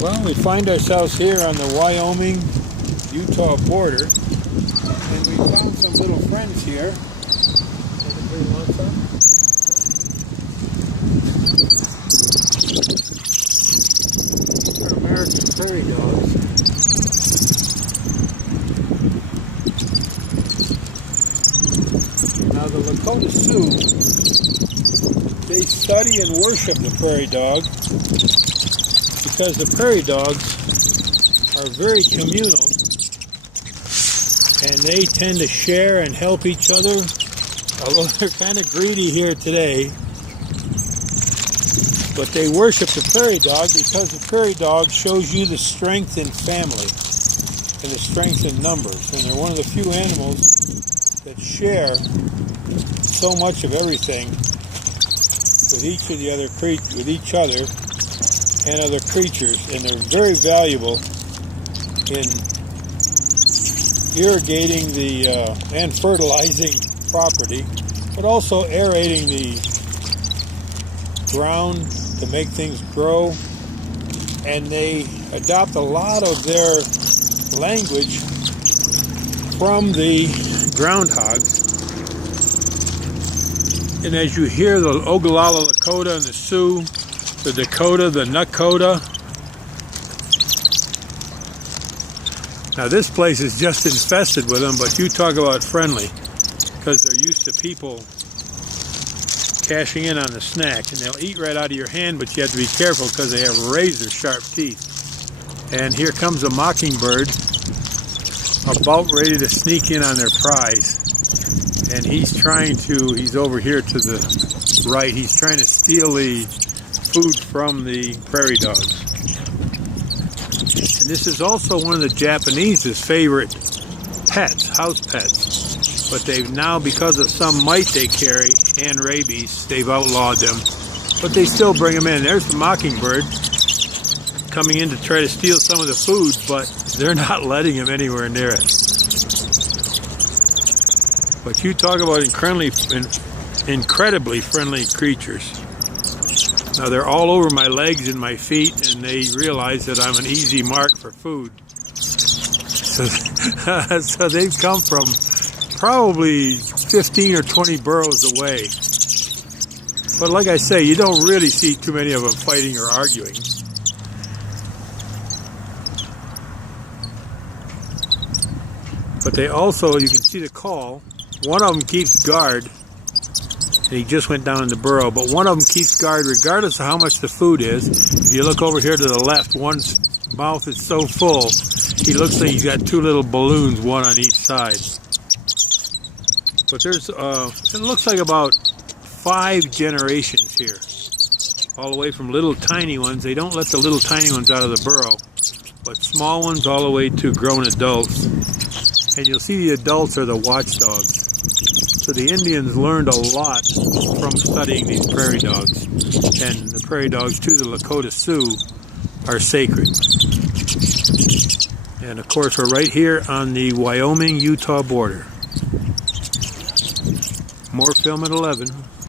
Well, we find ourselves here on the Wyoming-Utah border, and we found some little friends here. Anybody want some? These are American prairie dogs. Now the Lakota Sioux, they study and worship the prairie dog, because the prairie dogs are very communal and they tend to share and help each other, although they're kind of greedy here today. But they worship the prairie dog because the prairie dog shows you the strength in family and the strength in numbers. And they're one of the few animals that share so much of everything with each of the other with each other and other creatures, and they're very valuable in irrigating the and fertilizing property, but also aerating the ground to make things grow. And they adopt a lot of their language from the groundhogs. And as you hear the Oglala Lakota and the Sioux, the Dakota, the Nakota. Now this place is just infested with them, but you talk about friendly, because they're used to people cashing in on the snack, and they'll eat right out of your hand, but you have to be careful because they have razor sharp teeth. And here comes a mockingbird about ready to sneak in on their prize. And he's over here to the right, he's trying to steal the food from the prairie dogs. And this is also one of the Japanese's favorite pets, house pets. But they've now, because of some mite they carry and rabies, they've outlawed them. But they still bring them in. There's the mockingbird coming in to try to steal some of the food, but they're not letting him anywhere near it. But you talk about incredibly friendly creatures. Now they're all over my legs and my feet, and they realize that I'm an easy mark for food. So they've come from probably 15 or 20 burrows away. But like I say, you don't really see too many of them fighting or arguing. But they also, you can see the call. One of them keeps guard, and he just went down in the burrow, but one of them keeps guard regardless of how much the food is. If you look over here to the left, one's mouth is so full, he looks like he's got two little balloons, one on each side. But there's, it looks like about 5 generations here, all the way from little tiny ones. They don't let the little tiny ones out of the burrow, but small ones all the way to grown adults. And you'll see the adults are the watchdogs. So the Indians learned a lot from studying these prairie dogs. And the prairie dogs, to the Lakota Sioux, are sacred. And of course, we're right here on the Wyoming-Utah border. More film at 11.